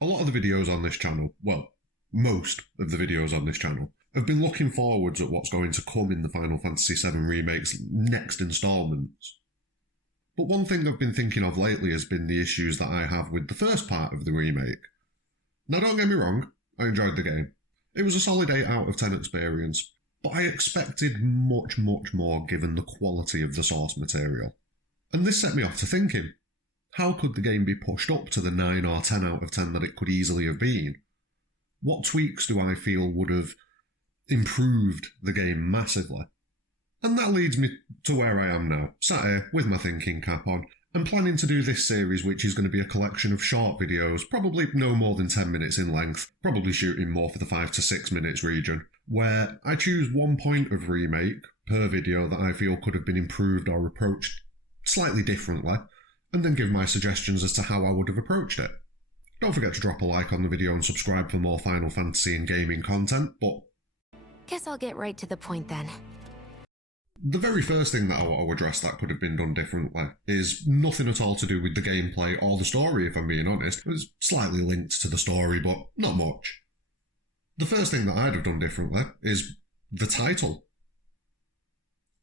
A lot of the videos on this channel, well, most of the videos on this channel, have been looking forwards at what's going to come in the Final Fantasy VII Remake's next instalments. But one thing I've been thinking of lately has been the issues that I have with the first part of the remake. Now don't get me wrong, I enjoyed the game. It was a solid 8 out of 10 experience, but I expected much more given the quality of the source material. And this set me off to thinking, how could the game be pushed up to the 9 or 10 out of 10 that it could easily have been? What tweaks do I feel would have improved the game massively? And that leads me to where I am now, sat here with my thinking cap on, and planning to do this series, which is going to be a collection of short videos, probably no more than 10 minutes in length, probably shooting more for the 5 to 6 minutes region, where I choose one point of remake per video that I feel could have been improved or approached slightly differently, and then give my suggestions as to how I would have approached it. Don't forget to drop a like on the video and subscribe for more Final Fantasy and gaming content, but Guess I'll get right to the point then. the very first thing that I want to address that could have been done differently is nothing at all to do with the gameplay or the story, if I'm being honest. It was slightly linked to the story, but not much. The first thing that I'd have done differently is the title.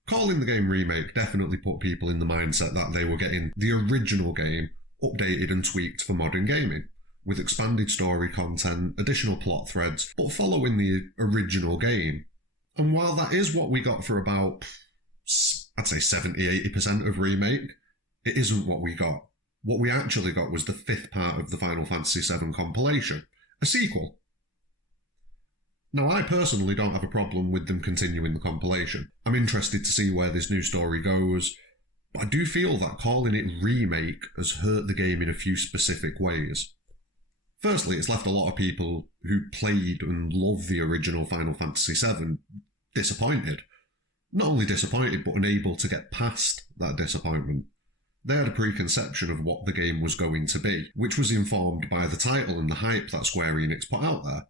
Calling the game Remake definitely put people in the mindset that they were getting the original game updated and tweaked for modern gaming, with expanded story content, additional plot threads, but following the original game. And while that is what we got for about, I'd say 70-80% of Remake, it isn't what we got. What we actually got was the 5th part of the Final Fantasy VII compilation, a sequel. Now, I personally don't have a problem with them continuing the compilation. I'm interested to see where this new story goes, but I do feel that calling it Remake has hurt the game in a few specific ways. Firstly, it's left a lot of people who played and loved the original Final Fantasy VII disappointed. Not only disappointed, but unable to get past that disappointment. They had a preconception of what the game was going to be, which was informed by the title and the hype that Square Enix put out there.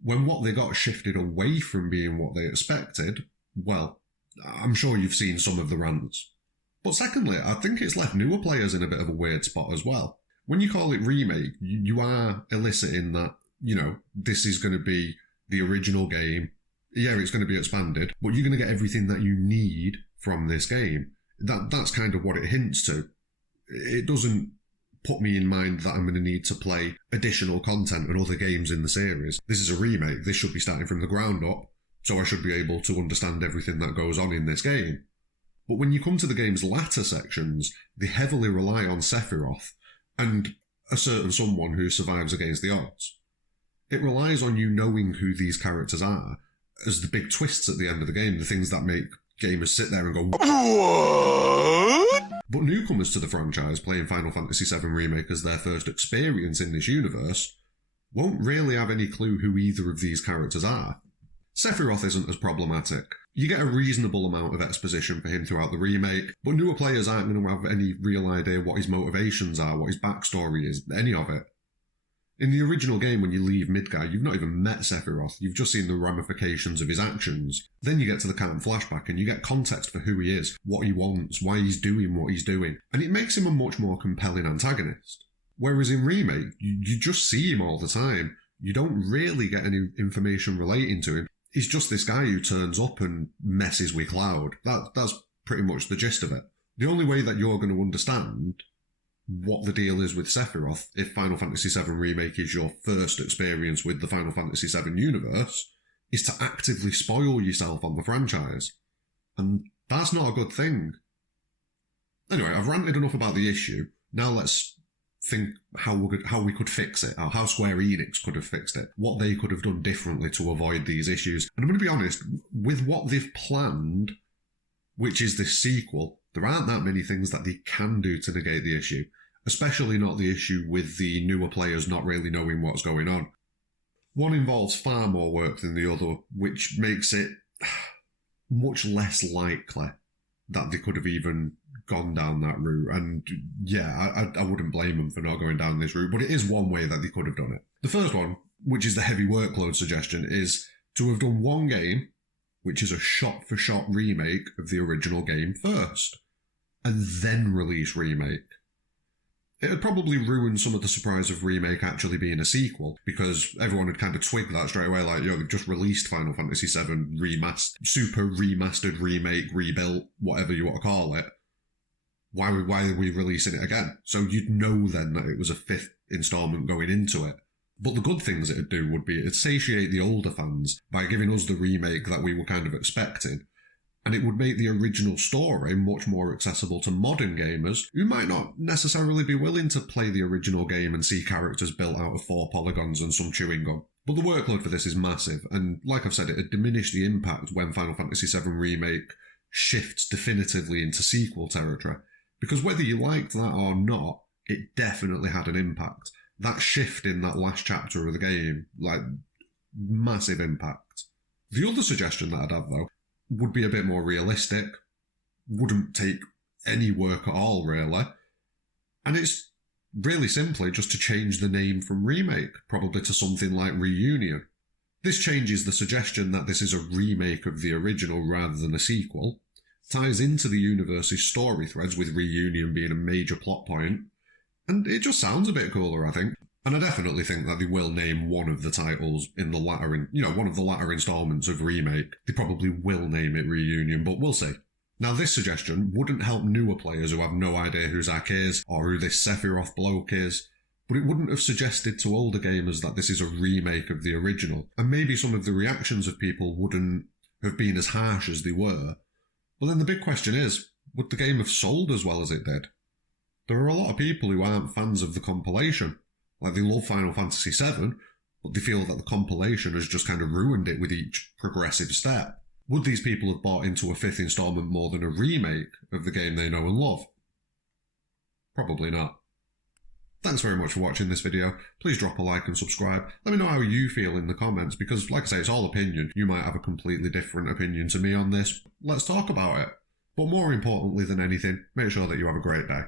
When what they got shifted away from being what they expected, well, I'm sure you've seen some of the rants. But secondly, I think it's left newer players in a bit of a weird spot as well. When you call it Remake, you are eliciting that, this is going to be the original game. Yeah, it's going to be expanded, but you're going to get everything that you need from this game. That's kind of what it hints to. It doesn't put me in mind that I'm going to need to play additional content and other games in the series. This is a remake. This should be starting from the ground up, so I should be able to understand everything that goes on in this game. But when you come to the game's latter sections, they heavily rely on Sephiroth and a certain someone who survives against the odds. It relies on you knowing who these characters are as the big twists at the end of the game, the things that make gamers sit there and go, "What?" But newcomers to the franchise playing Final Fantasy VII Remake as their first experience in this universe won't really have any clue who either of these characters are. Sephiroth isn't as problematic. You get a reasonable amount of exposition for him throughout the remake, but newer players aren't going to have any real idea what his motivations are, what his backstory is, any of it. In the original game, when you leave Midgar, you've not even met Sephiroth, you've just seen the ramifications of his actions. Then you get to the current flashback and you get context for who he is, what he wants, why he's doing what he's doing, and it makes him a much more compelling antagonist. Whereas in Remake, you just see him all the time. You don't really get any information relating to him. He's just this guy who turns up and messes with Cloud. That's pretty much the gist of it. The only way that you're going to understand what the deal is with Sephiroth, if Final Fantasy VII Remake is your first experience with the Final Fantasy VII universe, is to actively spoil yourself on the franchise. And that's not a good thing. Anyway, I've ranted enough about the issue. Now let's think how we could fix it, or how Square Enix could have fixed it, what they could have done differently to avoid these issues. And I'm going to be honest, with what they've planned, which is this sequel, there aren't that many things that they can do to negate the issue, especially not the issue with the newer players not really knowing what's going on. One involves far more work than the other, which makes it much less likely that they could have even gone down that route. And yeah, I wouldn't blame them for not going down this route, but it is one way that they could have done it. The first one, which is the heavy workload suggestion, is to have done one game, which is a shot-for-shot remake of the original game first, and then release Remake. It had probably ruined some of the surprise of Remake actually being a sequel, because everyone had kind of twigged that straight away, like, they've just released Final Fantasy VII super remastered, remake, rebuilt, whatever you want to call it. Why are we releasing it again? So you'd know then that it was a 5th installment going into it. But the good things it'd do would be it'd satiate the older fans by giving us the remake that we were kind of expecting. And it would make the original story much more accessible to modern gamers who might not necessarily be willing to play the original game and see characters built out of 4 polygons and some chewing gum. But the workload for this is massive, and like I've said, it had diminished the impact when Final Fantasy VII Remake shifts definitively into sequel territory. Because whether you liked that or not, it definitely had an impact. That shift in that last chapter of the game, massive impact. The other suggestion that I'd have, though, would be a bit more realistic, wouldn't take any work at all, really. And it's really simply just to change the name from Remake, probably to something like Reunion. This changes the suggestion that this is a remake of the original rather than a sequel, ties into the universe's story threads with Reunion being a major plot point, and it just sounds a bit cooler, I think. And I definitely think that they will name one of the titles in the latter, one of the latter installments of Remake. They probably will name it Reunion, but we'll see. Now, this suggestion wouldn't help newer players who have no idea who Zack is or who this Sephiroth bloke is, but it wouldn't have suggested to older gamers that this is a remake of the original. And maybe some of the reactions of people wouldn't have been as harsh as they were. But then the big question is, would the game have sold as well as it did? There are a lot of people who aren't fans of the compilation. Like, they love Final Fantasy VII, but they feel that the compilation has just kind of ruined it with each progressive step. Would these people have bought into a 5th installment more than a remake of the game they know and love? Probably not. Thanks very much for watching this video. Please drop a like and subscribe. Let me know how you feel in the comments, because, like I say, it's all opinion. You might have a completely different opinion to me on this. Let's talk about it. But more importantly than anything, make sure that you have a great day.